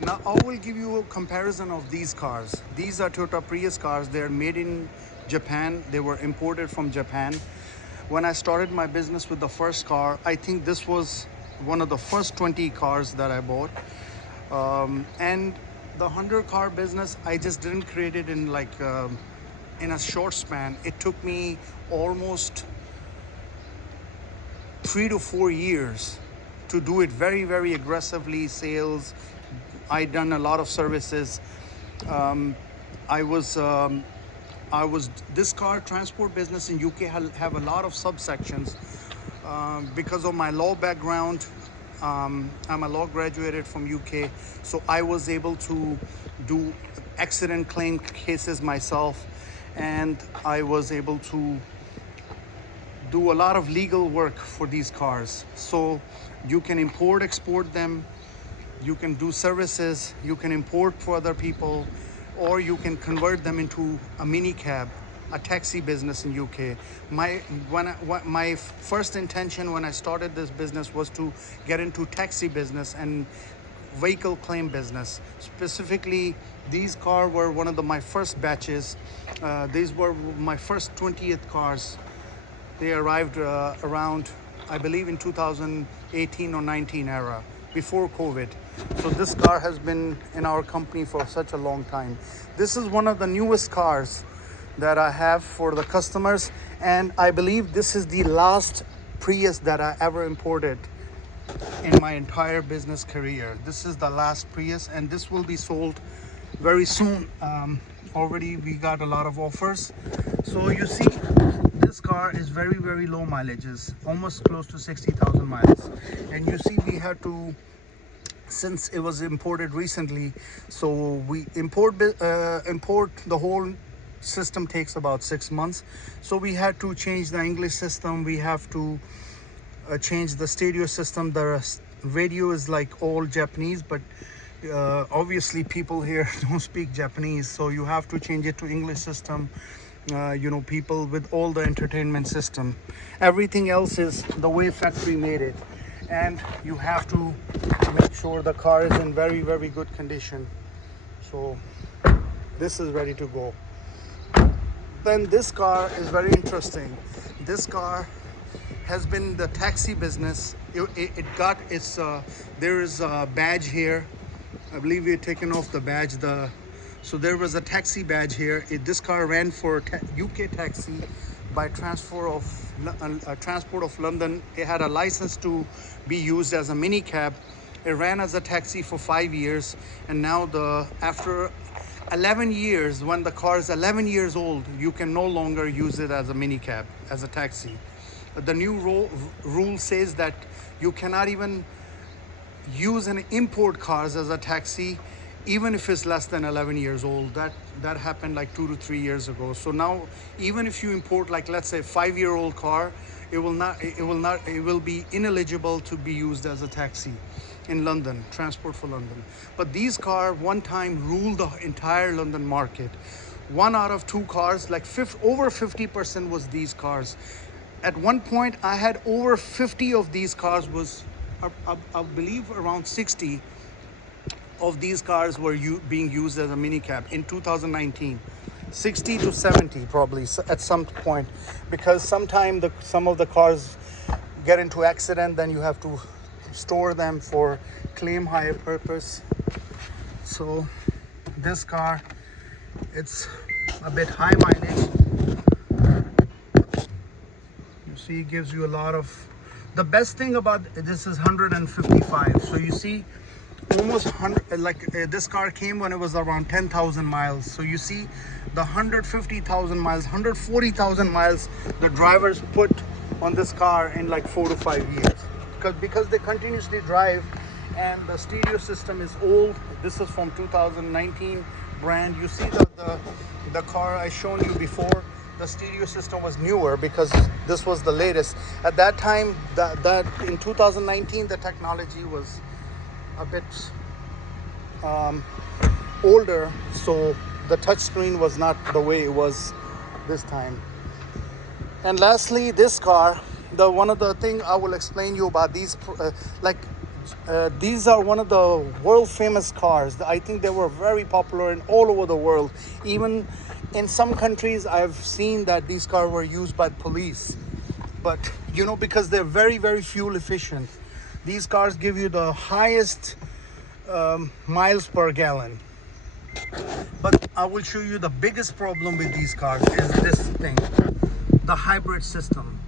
Okay, now I will give you a comparison of these cars. These are Toyota Prius cars. They're made in Japan. They were imported from Japan. When I started my business with the first car, I think this was one of the first 20 cars that I bought. And the 100 car business, I just didn't create it in in a short span. It took me almost 3 to 4 years to do it very, very aggressively. Sales, I done a lot of services. I was this car transport business in UK have a lot of subsections. Because of my law background, I'm a law graduated from UK, so I was able to do accident claim cases myself, and I was able to do a lot of legal work for these cars. So you can import, export them, you can do services, you can import for other people, or you can convert them into a mini cab, a taxi business in UK. My first intention when I started this business was to get into taxi business and vehicle claim business. Specifically, these cars were one of my first batches. These were my first 20th cars. They arrived around, I believe, in 2018 or 19 era, before COVID. So this car has been in our company for such a long time. This is one of the newest cars that I have for the customers, and I believe this is the last Prius that I ever imported in my entire business career. This is the last Prius, and this will be sold very soon. Already we got a lot of offers. So you see, this car is very, very low mileages, almost close to 60,000 miles. And you see, we had to, since it was imported recently, so we import the whole system takes about 6 months. So we had to change the English system. We have to change the stereo system. The radio is like all Japanese, but obviously people here don't speak Japanese, so you have to change it to English system. People with all the entertainment system, everything else is the way factory made it, and you have to make sure the car is in very, very good condition. So this is ready to go. Then this car is very interesting. This car has been the taxi business. It got its there is a badge here. I believe we've taken off the badge. So there was a taxi badge here. This car ran for UK taxi by Transport of London. It had a license to be used as a mini cab. It ran as a taxi for 5 years, and now after 11 years, when the car is 11 years old, you can no longer use it as a mini cab, as a taxi. The new rule says that you cannot even use an import cars as a taxi, even if it's less than 11 years old. That happened like 2 to 3 years ago. So now, even if you import, like, let's say, a 5-year-old car, it will be ineligible to be used as a taxi in London, Transport for London. But these cars one time ruled the entire London market. 1 out of 2 cars, like over 50% was these cars. At one point, I had over 50 of these cars. I believe around 60 of these cars were being used as a mini cab in 2019. 60 to 70 probably at some point, because sometimes some of the cars get into accident, then you have to store them for claim hire purpose. So this car, it's a bit high mileage. You see, it gives you a lot of, the best thing about this is 155. So you see, almost 100, this car came when it was around 10,000 miles. So you see the 150,000 miles, 140,000 miles the drivers put on this car in like 4 to 5 years, because they continuously drive, and the stereo system is old. This is from 2019 brand. You see the car I shown you before, the stereo system was newer because this was the latest. At that time, that in 2019, the technology was a bit older, so the touchscreen was not the way it was this time. And lastly, this car, one of the thing I will explain you about these, These are one of the world famous cars. I think they were very popular in all over the world. Even in some countries, I've seen that these cars were used by police. But you know, because they're very, very fuel efficient, these cars give you the highest miles per gallon. But I will show you the biggest problem with these cars is this thing, the hybrid system.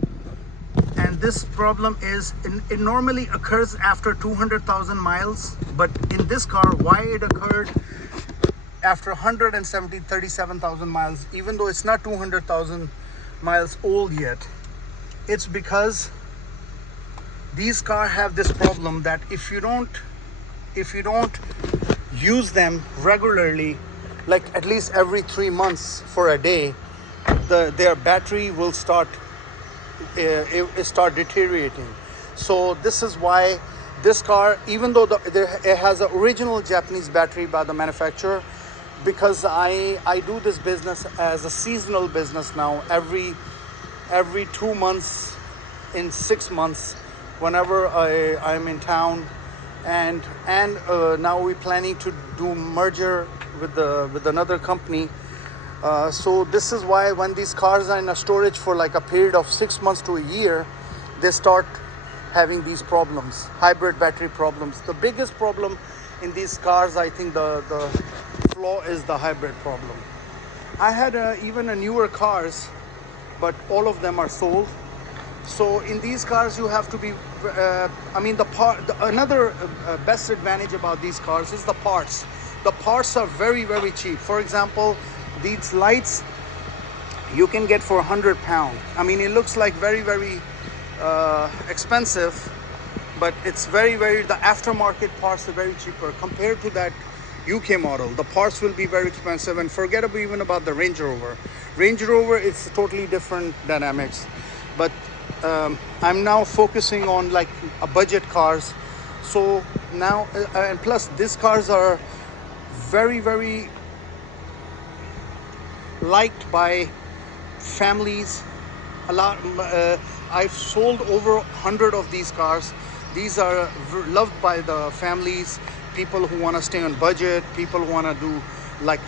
And this problem is, it normally occurs after 200,000 miles, but in this car, why it occurred after 37,000 miles, even though it's not 200,000 miles old yet, it's because these cars have this problem that if you don't use them regularly, like at least every 3 months for a day, their battery will start deteriorating. So this is why this car, even though it has an original Japanese battery by the manufacturer, because I do this business as a seasonal business now, every 2 months, in 6 months, whenever I'm in town, and now we're planning to do merger with another company. So this is why when these cars are in a storage for like a period of 6 months to a year, they start having these problems, hybrid battery problems. The biggest problem in these cars, I think the flaw is the hybrid problem. I had even a newer cars, but all of them are sold. So in these cars, you have to be, another best advantage about these cars is the parts. The parts are very, very cheap. For example, these lights you can get for £100. I mean, it looks like very, very expensive, but it's very, very, the aftermarket parts are very cheaper compared to that UK model. The parts will be very expensive, and forget even about the Range Rover. Range Rover, it's totally different dynamics. But I'm now focusing on like a budget cars. So now, and plus these cars are very, very liked by families a lot. I've sold over 100 of these cars. These are loved by the families, people who want to stay on budget, people who want to do like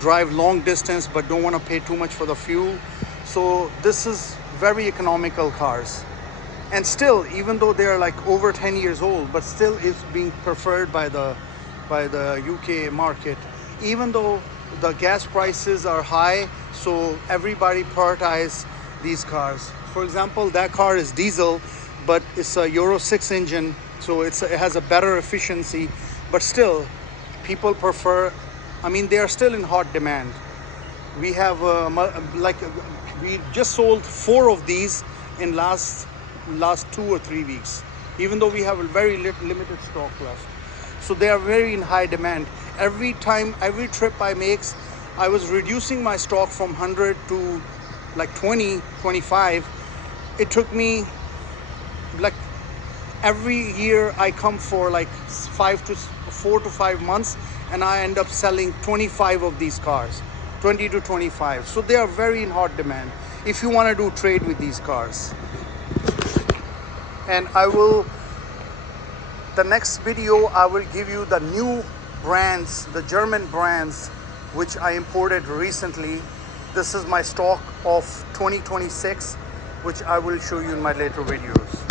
drive long distance but don't want to pay too much for the fuel. So this is very economical cars, and still, even though they're like over 10 years old, but still is being preferred by the UK market, even though the gas prices are high. So everybody prioritize these cars. For example, that car is diesel, but it's a Euro 6 engine, so it has a better efficiency, but still people prefer, I mean, they are still in hot demand. We have we just sold 4 of these in last 2 or 3 weeks, even though we have a very limited stock left. So they are very in high demand. Every trip I make, I was reducing my stock from 100 to like 20, 25. It took me like every year I come for like 4 to 5 months, and I end up selling 25 of these cars, 20 to 25. So they are very in hot demand if you want to do trade with these cars. And the next video I will give you the new brands, the German brands, which I imported recently. This is my stock of 2026, which I will show you in my later videos.